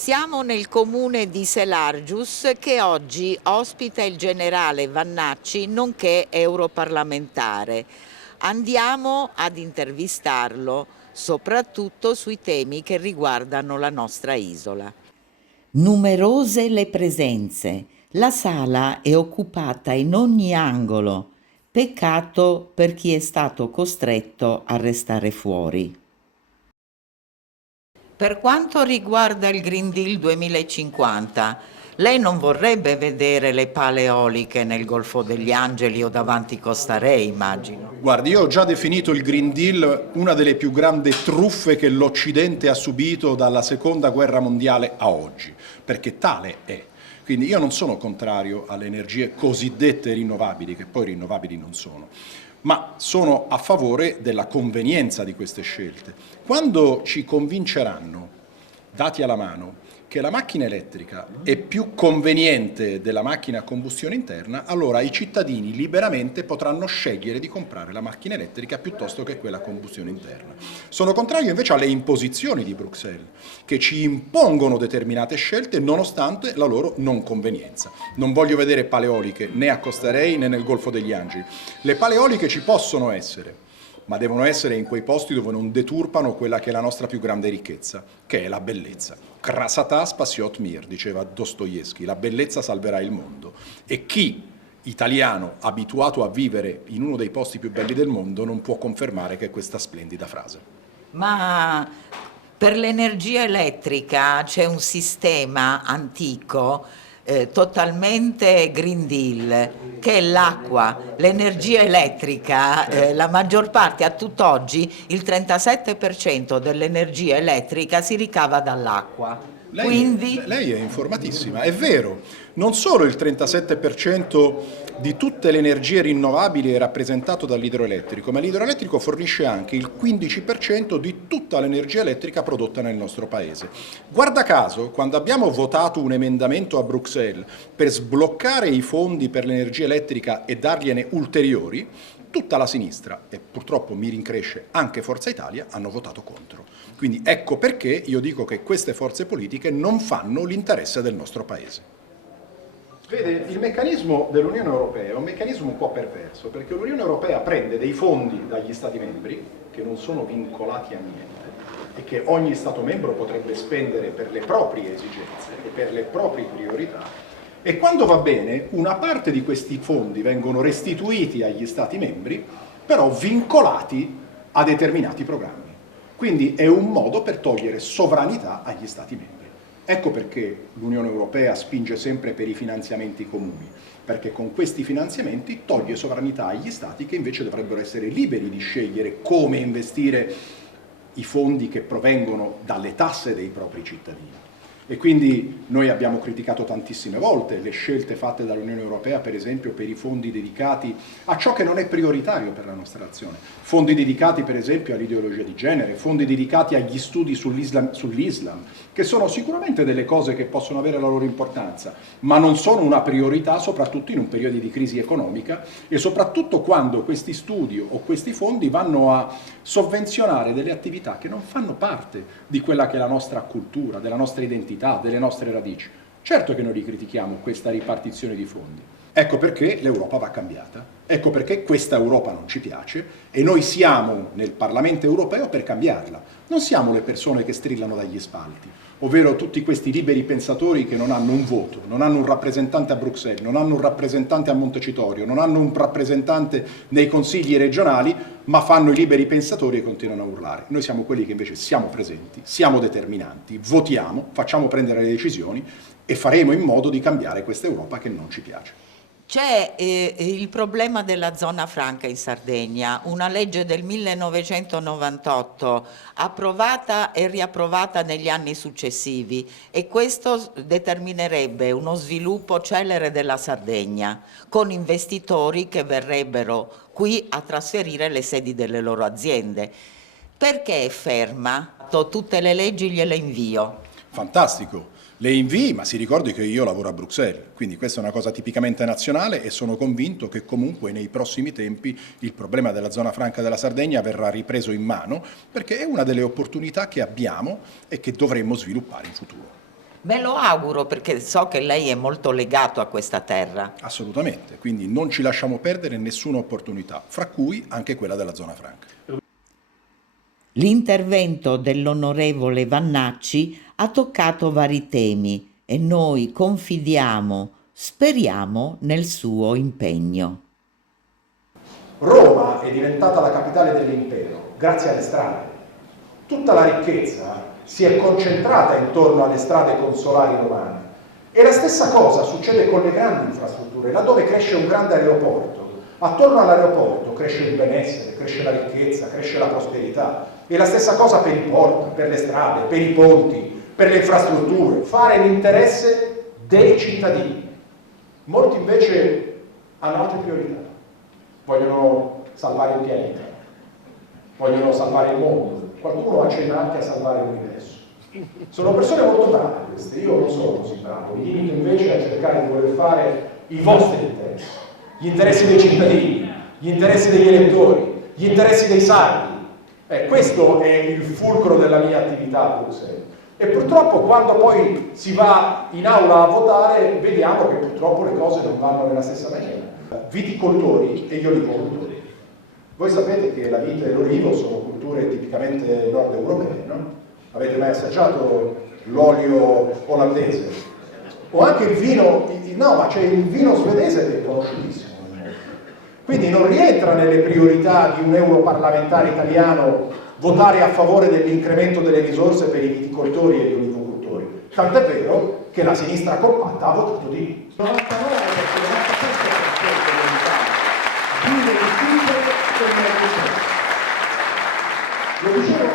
Siamo nel comune di Selargius che oggi ospita il generale Vannacci, nonché europarlamentare. Andiamo ad intervistarlo soprattutto sui temi che riguardano la nostra isola. Numerose le presenze. La sala è occupata in ogni angolo. Peccato per chi è stato costretto a restare fuori. Per quanto riguarda il Green Deal 2050, lei non vorrebbe vedere le pale eoliche nel Golfo degli Angeli o davanti Costa Re, immagino. Guardi, io ho già definito il Green Deal una delle più grandi truffe che l'Occidente ha subito dalla Seconda Guerra Mondiale a oggi, perché tale è. Quindi io non sono contrario alle energie cosiddette rinnovabili, che poi rinnovabili non sono, ma sono a favore della convenienza di queste scelte. Quando ci convinceranno, dati alla mano, che la macchina elettrica è più conveniente della macchina a combustione interna, allora i cittadini liberamente potranno scegliere di comprare la macchina elettrica piuttosto che quella a combustione interna. Sono contrario invece alle imposizioni di Bruxelles, che ci impongono determinate scelte nonostante la loro non convenienza. Non voglio vedere pale eoliche né a Costa Rei né nel Golfo degli Angeli. Le pale eoliche ci possono essere, ma devono essere in quei posti dove non deturpano quella che è la nostra più grande ricchezza, che è la bellezza. Krasota spasiot mir, diceva Dostoevsky, la bellezza salverà il mondo. E chi, italiano, abituato a vivere in uno dei posti più belli del mondo, non può confermare che è questa splendida frase. Ma per l'energia elettrica c'è un sistema antico totalmente Green Deal, che è l'acqua, l'energia elettrica, la maggior parte a tutt'oggi, il 37% dell'energia elettrica si ricava dall'acqua. Lei è informatissima, è vero, non solo il 37% di tutte le energie rinnovabili è rappresentato dall'idroelettrico, ma l'idroelettrico fornisce anche il 15% di tutta l'energia elettrica prodotta nel nostro paese. Guarda caso, quando abbiamo votato un emendamento a Bruxelles per sbloccare i fondi per l'energia elettrica e dargliene ulteriori, tutta la sinistra, e purtroppo mi rincresce anche Forza Italia, hanno votato contro. Quindi ecco perché io dico che queste forze politiche non fanno l'interesse del nostro Paese. Vede, il meccanismo dell'Unione Europea è un meccanismo un po' perverso, perché l'Unione Europea prende dei fondi dagli Stati membri, che non sono vincolati a niente, e che ogni Stato membro potrebbe spendere per le proprie esigenze e per le proprie priorità, e quando va bene una parte di questi fondi vengono restituiti agli Stati membri, però vincolati a determinati programmi. Quindi è un modo per togliere sovranità agli Stati membri. Ecco perché l'Unione Europea spinge sempre per i finanziamenti comuni, perché con questi finanziamenti toglie sovranità agli Stati che invece dovrebbero essere liberi di scegliere come investire i fondi che provengono dalle tasse dei propri cittadini. E quindi noi abbiamo criticato tantissime volte le scelte fatte dall'Unione Europea, per esempio per i fondi dedicati a ciò che non è prioritario per la nostra azione. Fondi dedicati per esempio all'ideologia di genere, fondi dedicati agli studi sull'Islam, che sono sicuramente delle cose che possono avere la loro importanza, ma non sono una priorità soprattutto in un periodo di crisi economica e soprattutto quando questi studi o questi fondi vanno a sovvenzionare delle attività che non fanno parte di quella che è la nostra cultura, della nostra identità, delle nostre radici. Certo che noi ricritichiamo questa ripartizione di fondi. Ecco perché l'Europa va cambiata, ecco perché questa Europa non ci piace e noi siamo nel Parlamento europeo per cambiarla. Non siamo le persone che strillano dagli spalti, ovvero tutti questi liberi pensatori che non hanno un voto, non hanno un rappresentante a Bruxelles, non hanno un rappresentante a Montecitorio, non hanno un rappresentante nei consigli regionali, ma fanno i liberi pensatori e continuano a urlare. Noi siamo quelli che invece siamo presenti, siamo determinanti, votiamo, facciamo prendere le decisioni e faremo in modo di cambiare questa Europa che non ci piace. C'è il problema della zona franca in Sardegna, una legge del 1998 approvata e riapprovata negli anni successivi e questo determinerebbe uno sviluppo celere della Sardegna con investitori che verrebbero qui a trasferire le sedi delle loro aziende. Perché è ferma? Tutte le leggi gliele invio. Fantastico. Le invii, ma si ricordi che io lavoro a Bruxelles, quindi questa è una cosa tipicamente nazionale e sono convinto che comunque nei prossimi tempi il problema della zona franca della Sardegna verrà ripreso in mano perché è una delle opportunità che abbiamo e che dovremmo sviluppare in futuro. Ve lo auguro perché so che lei è molto legato a questa terra. Assolutamente, quindi non ci lasciamo perdere nessuna opportunità, fra cui anche quella della zona franca. L'intervento dell'onorevole Vannacci ha toccato vari temi e noi confidiamo, speriamo nel suo impegno. Roma è diventata la capitale dell'impero grazie alle strade. Tutta la ricchezza si è concentrata intorno alle strade consolari romane. E la stessa cosa succede con le grandi infrastrutture, laddove cresce un grande aeroporto. Attorno all'aeroporto cresce il benessere, cresce la ricchezza, cresce la prosperità. E la stessa cosa per i porti, per le strade, per i ponti, per le infrastrutture. Fare l'interesse dei cittadini. Molti invece hanno altre priorità. Vogliono salvare il pianeta, vogliono salvare il mondo, qualcuno accenna anche a salvare l'universo. Sono persone molto brave queste, io non sono così bravo, mi limito invece a cercare di voler fare i vostri interessi, gli interessi dei cittadini, gli interessi degli elettori, gli interessi dei sardi. Questo è il fulcro della mia attività a Bruxelles. E purtroppo quando poi si va in aula a votare vediamo che purtroppo le cose non vanno nella stessa maniera. Viticoltori e gli olivocoltori. Voi sapete che la vite e l'olivo sono culture tipicamente nord europee, no? Avete mai assaggiato l'olio olandese? O anche il vino, no, ma c'è il vino svedese che è conosciutissimo. Quindi non rientra nelle priorità di un europarlamentare italiano votare a favore dell'incremento delle risorse per i viticoltori e gli olivocoltori. Tant'è vero che la sinistra compatta ha votato di. Lo dicevo